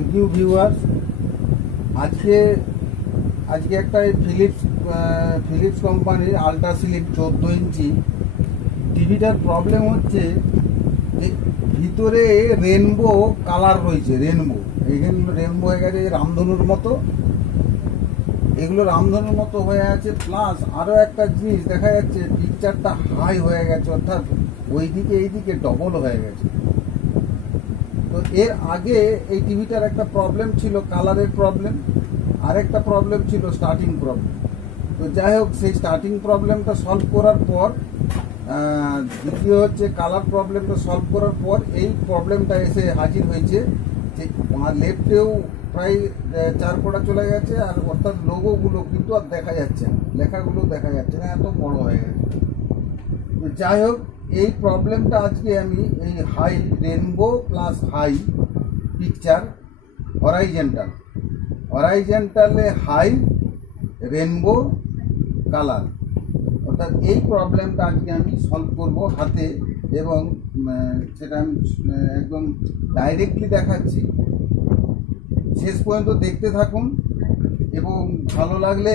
Thank you viewers. আজকে একটা Philips কোম্পানির আল্ট্রা স্লিম 14 ইঞ্চি টিভিটার প্রবলেম হচ্ছে যে ভিতরে রেনবো কালার রয়েছে। এখানে রেনবো হয়ে গেছে রামধনুর মতো, এগুলো রামধনুর মতো হয়ে আছে। প্লাস আরও একটা জিনিস দেখা যাচ্ছে, পিকচারটা হাই হয়ে গেছে, অর্থাৎ ওইদিকে এইদিকে ডবল হয়ে গেছে। তো এর আগে এই টিভিটার একটা প্রবলেম ছিল কালারের প্রবলেম, আর একটা প্রবলেম ছিল স্টার্টিং প্রবলেম। তো যাই হোক, সেই স্টার্টিং প্রবলেমটা সলভ করার পর, দ্বিতীয় হচ্ছে কালার প্রবলেমটা সলভ করার পর এই প্রবলেমটা এসে হাজির হয়েছে যে লেফটেও প্রায় 4 কোণা চলে গেছে, আর অর্থাৎ লোগোগুলো কিন্তু আর দেখা যাচ্ছে না, লেখাগুলো দেখা যাচ্ছে না, এত বড় হয়ে গেছে। তো যাই হোক, এই প্রবলেমটা আজকে আমি এই high rainbow plus high picture হরাইজেন্টালে হাই রেনবো কালার, অর্থাৎ এই প্রবলেমটা আজকে আমি সলভ করব হাতে, এবং সেটা আমি একদম ডাইরেক্টলি দেখাচ্ছি। শেষ পর্যন্ত দেখতে থাকুন এবং ভালো লাগলে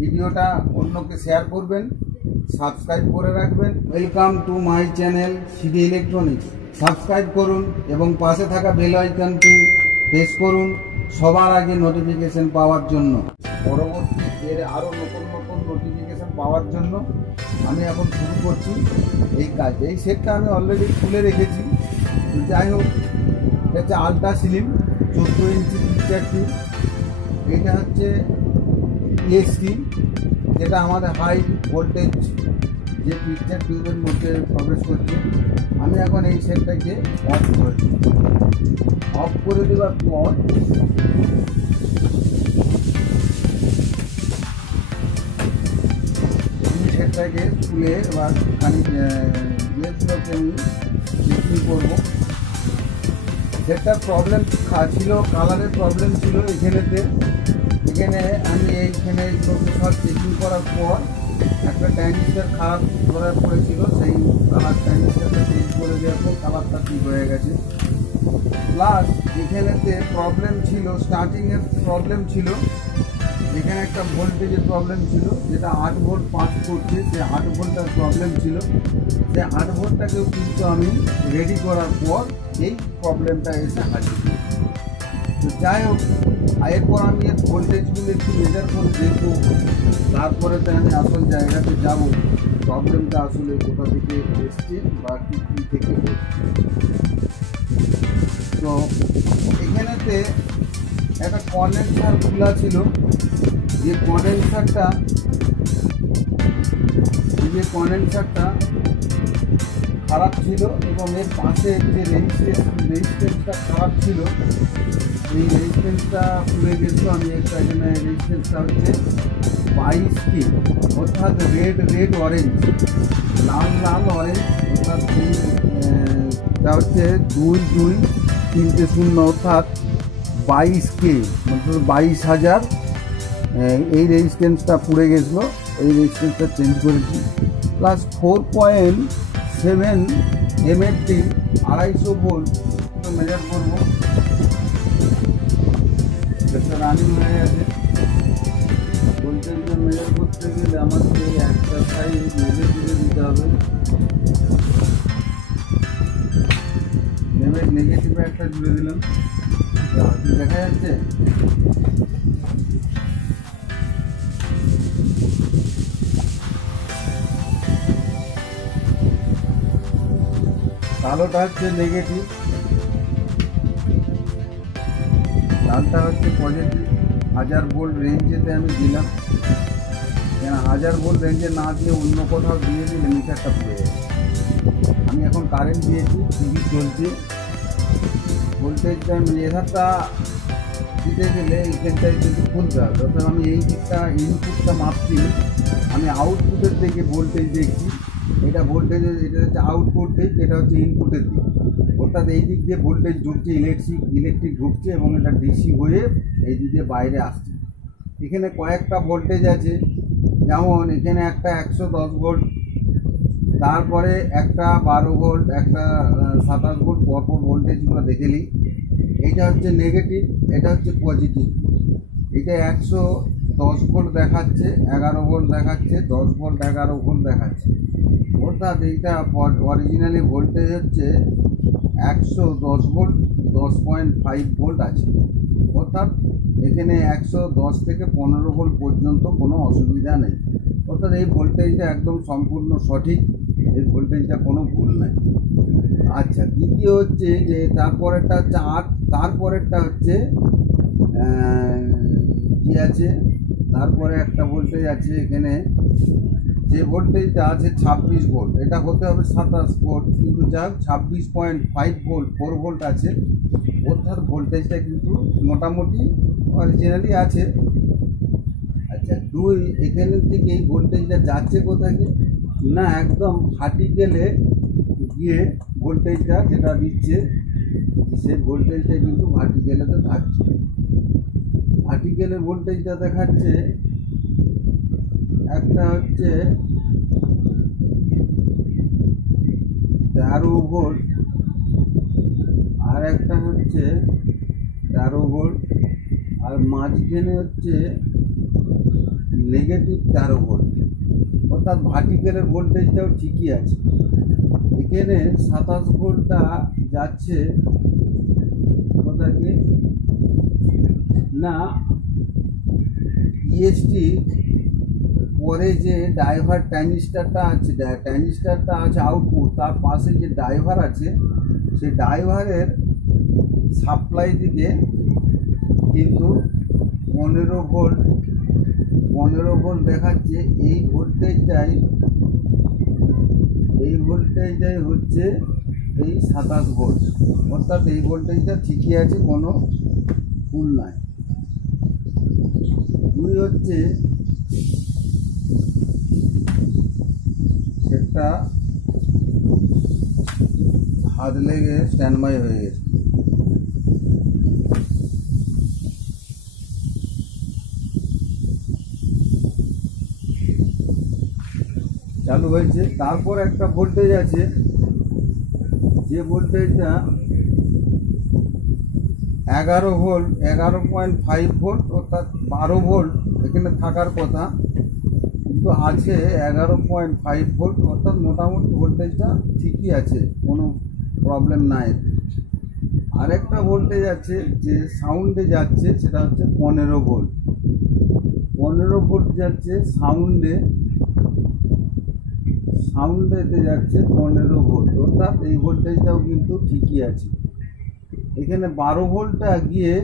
ভিডিওটা অন্যকে শেয়ার করবেন, সাবস্ক্রাইব করে রাখবেন। Welcome to my channel CD electronics. Subscribe করুন এবং পাশে থাকা বেল আইকনটি প্রেস করুন সবার আগে নোটিফিকেশন পাওয়ার জন্য। পরবর্তী এর আরও নতুন নোটিফিকেশন পাওয়ার জন্য আমি এখন শুরু করছি এই কাজ। এই সেটটা আমি অলরেডি খুলে রেখেছি। যাই হোক, এটা হচ্ছে আল্ট্রা স্লিম 14 ইঞ্চি পিকচার টিউব। এটা হচ্ছে EST, যেটা আমাদের হাই ভোল্টেজ যে পিকচার টিউবের মধ্যে প্রবেশ করছে। আমি এখন এই সেটটাকে অফ করে দেওয়ার পর আমি সেটটাকে খুলে বা ইয়েগুলোকে আমি চেকিং করবো। সেটার প্রবলেম ছিল, কালারের প্রবলেম ছিল এখানে আমি এইখানে সব চেকিং করার পর একটা ট্রানজিস্টার খারাপ ধরা পড়েছিল, সেই কালার ট্রানজিস্টারটা চেঞ্জ করে দেওয়ার পর কালারটা ঠিক হয়ে গেছে। প্লাস এখানেতে প্রবলেম ছিল, স্টার্টিংয়ের প্রবলেম ছিল, এখানে একটা ভোল্টেজের প্রবলেম ছিল, যেটা 8 ভোল্ট পাস করছে, সে 8 ভোল্টের প্রবলেম ছিল। সে 8 ভোল্টটাকেও কিন্তু আমি রেডি করার পর এই প্রবলেমটা এসে হাজির। তো যাই হোক, এরপর আমি এর ভোল্টেজগুলো একটু মেজার করে দেখবো, তারপরে তো আমি আসল জায়গাতে যাব, প্রবলেমটা আসলে কোথা থেকে এসছে বা কী থেকে হচ্ছে। তো এখানেতে একটা কন্ডেন্সার খোলা ছিল, যে কন্ডেন্সারটা খারাপ ছিল, এবং এর পাশে যে রেজিস্ট্যান্সটা খারাপ ছিল, এই রেজিস্ট্যান্সটা পুড়ে গেছিলো। আমি একটা এখানে রেজিস্ট্যান্সটা হচ্ছে 22K, অর্থাৎ রেড অরেঞ্জ, লাল অরেঞ্জ, অর্থাৎ এইটা হচ্ছে 2230, অর্থাৎ 22K, অর্থাৎ 22,000। এই রেজিস্ট্যান্সটা পুড়ে গেছিলো, এই রেজিস্ট্যান্সটা চেঞ্জ করেছি। প্লাস 4.7 MFD 250 ভোল্ট মেজার করবো। সেটা রানিং হয়ে গেছে। ভোল্টেজটা মেজার করতে গেলে আমাকে একটা সাইড নেগেটিভে দিতে হবে। নেগেটিভে একটা জুড়ে দিলাম, দেখা যাচ্ছে। কালোটা হচ্ছে নেগেটিভ, লালটা হচ্ছে পজিটিভ। 1000 ভোল্ট রেঞ্জেতে আমি দিলাম, কেন 1000 ভোল্ট রেঞ্জে না দিয়ে অন্য কোথাও দিয়ে দিলে মিটারটা পুড়ে যাবে। আমি এখন কারেন্ট দিয়েছি, টিভি চলছে। ভোল্টেজটা লেজারটা দিতে গেলে এইখানটায় কিন্তু খুলতে হবে, অর্থাৎ আমি এই দিকটা ইনপুটটা মাপছি, আমি আউটপুটের দিকে ভোল্টেজ দেখছি। এটা ভোল্টেজের, এটা হচ্ছে আউটপুট দিক, এটা হচ্ছে ইনপুটের দিক, অর্থাৎ এই দিক দিয়ে ভোল্টেজ ঢুকছে, ইলেকট্রিক ঢুকছে, এবং এটা ডিসি হয়ে এই দিক দিয়ে বাইরে আসছে। এখানে কয়েকটা ভোল্টেজ আছে, যেমন এখানে একটা 110 ভোল্ট তারপরে একটা 12 ভোল্ট, একটা 27 ভোল্ট পরপর ভোল্টেজগুলো দেখে নিই। এটা হচ্ছে নেগেটিভ, এটা হচ্ছে পজিটিভ। এটা 110 ভোল্ট দেখাচ্ছে, 11 ভোল্ট দেখাচ্ছে, 10 ভোল্ট, 11 ভোল্ট দেখাচ্ছে। অর্থাৎ এইটা অরিজিনালি ভোল্টেজ হচ্ছে 110 ভোল্ট, 10.5 ভোল্ট আছে। অর্থাৎ এখানে 110 থেকে 15 ভোল্ট পর্যন্ত কোনো অসুবিধা নেই। অর্থাৎ এই ভোল্টেজটা একদম সম্পূর্ণ সঠিক, এই ভোল্টেজটা কোনো ভুল নাই। আচ্ছা, দ্বিতীয় হচ্ছে যে তারপরেরটা হচ্ছে 8, তারপরেরটা হচ্ছে কি আছে, তারপরে একটা ভোল্টেজ আছে এখানে, যে ভোল্টেজটা আছে 26 ভোল্ট, এটা হতে হবে 27 ভোল্ট, কিন্তু যা 26.5 ভোল্ট 4 ভোল্ট আছে। অর্থাৎ ভোল্টেজটা কিন্তু মোটামুটি অরিজিনালি আছে। আচ্ছা, 2, এখানে থেকে এই ভোল্টেজটা যাচ্ছে কোথায় না, একদম ভার্টিক্যালে গিয়ে ভোল্টেজটা যেটা দিচ্ছে সেই ভোল্টেজটা কিন্তু ভার্টিক্যালেতে থাকছে। ভার্টিক্যালের ভোল্টেজটা দেখাচ্ছে একটা হচ্ছে 13 ভোল্ট, আর একটা হচ্ছে 13 ভোল্ট, আর মাঝখানে হচ্ছে নেগেটিভ 13 ভোল্ট। অর্থাৎ ভার্টিক্যালের ভোল্টেজটাও ঠিকই আছে। এখানে 27 ভোল্টটা যাচ্ছে কোথাকে না, ইএসটি পরে যে ড্রাইভার ট্রানজিস্টারটা আছে আউটপুট, তার পাশে যে ড্রাইভার আছে সেই ড্রাইভারের সাপ্লাই দিকে কিন্তু 15 ভোল্ট দেখাচ্ছে। এই ভোল্টেজটাই হচ্ছে এই 27 ভোল্ট। অর্থাৎ এই ভোল্টেজটা ঠিকই আছে, কোনো ভুল নাই। 2 হচ্ছে সেটা হাত লেগে স্ট্যান্ড বাই হয়ে গেছে। চালু হয়েছে। তারপর একটা ভোল্টেজ আছে, যে ভোল্টেজটা 11 ভোল্ট, 11.5 ভোল্ট, অর্থাৎ 12 ভোল্ট এখানে থাকার কথা, কিন্তু আছে 11.5 ভোল্ট। অর্থাৎ মোটামুটি ভোল্টেজটা ঠিকই আছে, কোনো প্রবলেম নাই। আরেকটা ভোল্টেজ আছে যে সাউন্ডে যাচ্ছে, সেটা হচ্ছে 15 ভোল্ট। 15 ভোল্ট যাচ্ছে সাউন্ডেতে যাচ্ছে 15 ভোল্ট। অর্থাৎ এই ভোল্টেজটাও কিন্তু ঠিকই আছে। এখানে 12 ভোল্টটা গিয়ে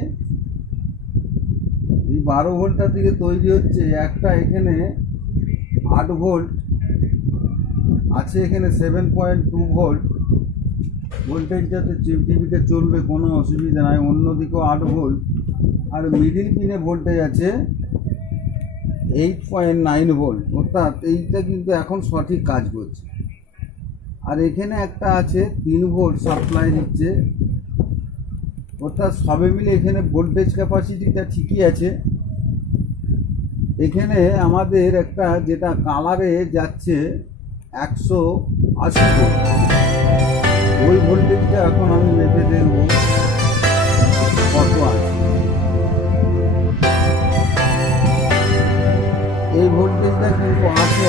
এই 12 ভোল্টটা থেকে তৈরি হচ্ছে একটা, এখানে 8 ভোল্ট আছে, এখানে 7.2 ভোল্ট। ভোল্টেজটাতে টিভিতে চলবে, কোনো অসুবিধা নাই। অন্যদিকেও 8 ভোল্ট, আর মিডিল পিনে ভোল্টেজ আছে 8.9 ভোল্ট। অর্থাৎ এইটা কিন্তু এখন সঠিক কাজ করছে। আর এখানে একটা আছে 3 ভোল্ট সাপ্লাই দিচ্ছে। অর্থাৎ সবে মিলে এখানে ভোল্টেজ ক্যাপাসিটিটা ঠিকই আছে। এখানে আমাদের একটা যেটা কালারে যাচ্ছে 180 ভোল্ট, ওই ভোল্টেজটা এখন আমি মেপে দেখব কত আছে। এই ভোল্টেজটা কিন্তু আছে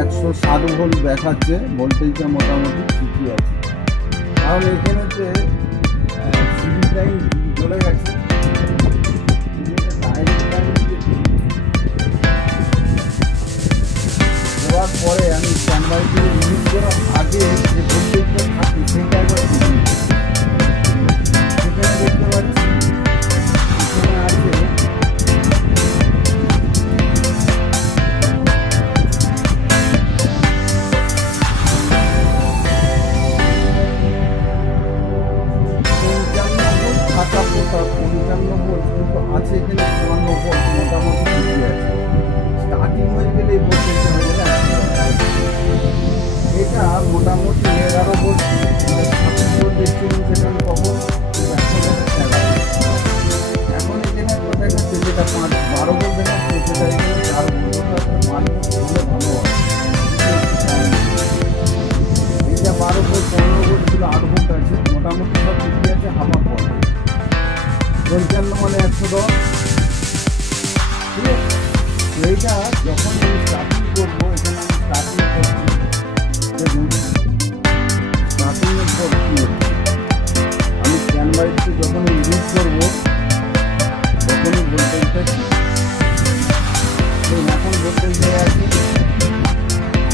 107 ভোল্ট দেখাচ্ছে। ভোল্টেজটা মোটামুটি ঠিকই আছে। তাহলে এখানে যে সিডি টাইম চলে গেছে, দেওয়ার পরে আমি স্ট্যান্ডবাই দিয়ে রিলিজ করার আগে যে ভোল্টেজটা থাকে সেটা একবার সেখানে দেখতে পাচ্ছি এখানে আছে আছে, এখানে 54 ভোল্ট মোটামুটি ঠিকই আছে। স্টার্টিং হয়ে গেলে এই ভোল্টেজটা হয়ে গেলে এটা মোটামুটি 11 এগুলো 8 ভোল্ট আছে, মোটামুটি সব টিভি আছে হাফ ভোল্ট, 55 মানে 110, ঠিক আছে। তো এইটা যখন আমি স্টার্টিং করবো, এখানে আমি স্টার্টিং করছি, দেখুন স্টার্টিংয়ের পর কী হচ্ছে, আমি স্ট্যান্ড বাইকটি যখন ইউজ করবো তখনই ভোল্টেজটা কী, এখন ভোল্টেজ হয়ে আছে,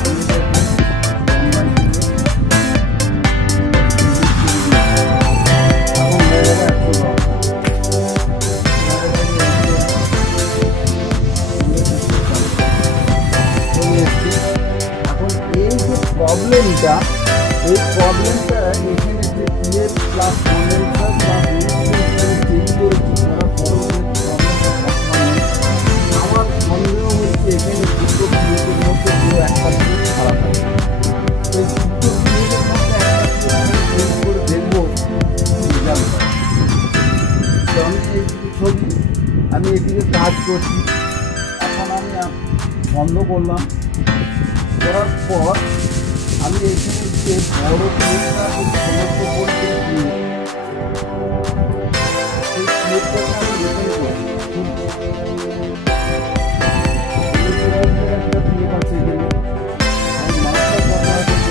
আমি দেখুন স্ট্যান্ড বাইক এখন হয়ে যাবে 110। এখন এই যে প্রবলেমটা, এই প্রবলেমটা এখানে যে PF plus condenser plus change করেছি করার পরেও আমার সন্দেহ হচ্ছে এখানে দুটো পিএফের মধ্যে পুরো একটা পিএফ খারাপ আছে। এই দুটো পিএফের মধ্যে একটা পিএফ চেঞ্জ করে দেখবো রেজাল্ট। তো আমি এই ছবি আমি এদিকে কাজ করছি, এখন আমি বন্ধ করলাম, করার পর আমি এখানে যে বড় প্লেটটা সমস্ত বলতে সেই প্লেটটাকে আমি রিটার্ন করি, একটা প্লেট আছে এখানে, আমি মাছটা কথা আছে এটা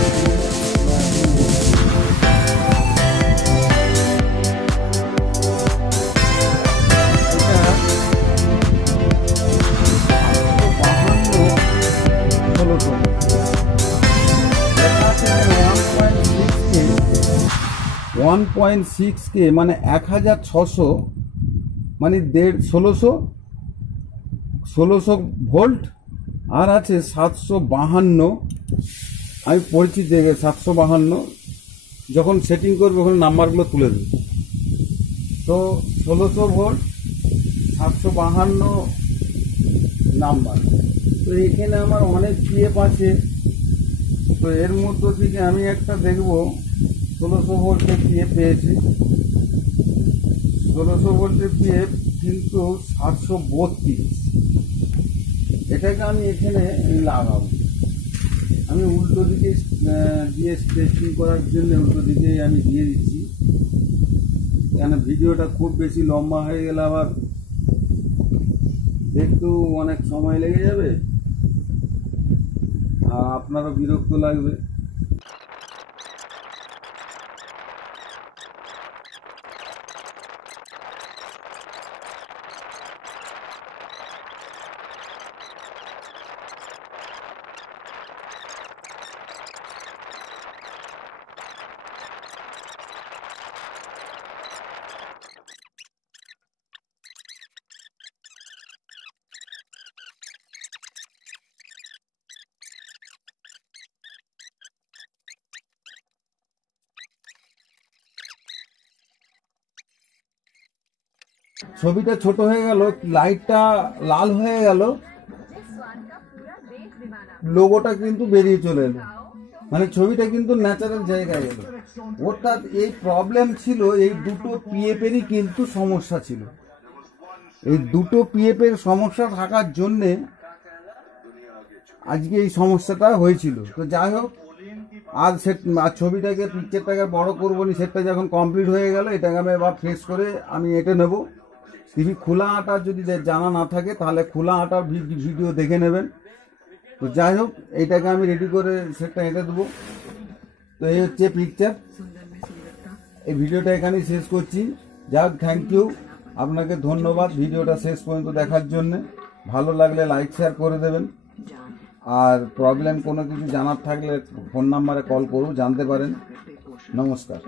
1.6K মানে 1600 মানে 1600 ভোল্ট, আর আছে 752, আমি পড়ছি দেখে 752, যখন সেটিং করবে ওখানে নাম্বারগুলো তুলে দেবে। তো 1600 ভোল্ট 752 নাম্বার। তো এখানে আমার অনেক পিএফ আছে, তো এর মধ্য থেকে আমি একটা দেখব 1600 ভোল্টের পিএফ পেয়েছি, 1600 ভোল্টের পিএফ কিন্তু 732, এটাকে আমি এখানে লাগাবো। আমি উল্টো দিকে দিয়ে টেস্টিং করার জন্য উল্টো দিকে আমি দিয়ে দিচ্ছি, কেন ভিডিওটা খুব বেশি লম্বা হয়ে গেলে আবার দেখতেও অনেক সময় লেগে যাবে আর আপনারও বিরক্ত লাগবে। ছবিটা ছোট হয়ে গেল, লাইটটা লাল হয়ে গেল, লোগোটা কিন্তু বেরিয়ে চলে এলো, মানে ছবিটা কিন্তু ন্যাচারাল জায়গায় এলো। অর্থাৎ এই প্রবলেম ছিল, এই দুটো পিএফেরই কিন্তু সমস্যা ছিল, এই দুটো পিএফের সমস্যা থাকার জন্যে আজকে এই সমস্যাটা হয়েছিল। তো যাই হোক, আর ছবিটাকে পিকচারটাকে বড় করবো নি, সেটটা যখন কমপ্লিট হয়ে গেল, এটাকে আমি এবার ফ্রেশ করে আমি এঁটে নেব। টিভি খোলা আটার যদি জানা না থাকে তাহলে খোলা আটার ভিডিও দেখে নেবেন। তো যাই হোক, এইটাকে আমি রেডি করে সেটটা এঁটে দেবো। তো এই হচ্ছে পিকচার। এই ভিডিওটা এখানেই শেষ করছি। যাক, থ্যাংক ইউ, আপনাকে ধন্যবাদ ভিডিওটা শেষ পর্যন্ত দেখার জন্য। ভালো লাগলে লাইক শেয়ার করে দেবেন, আর প্রবলেম কোনো কিছু জানার থাকলে ফোন নাম্বারে কল করুন, জানতে পারেন। নমস্কার।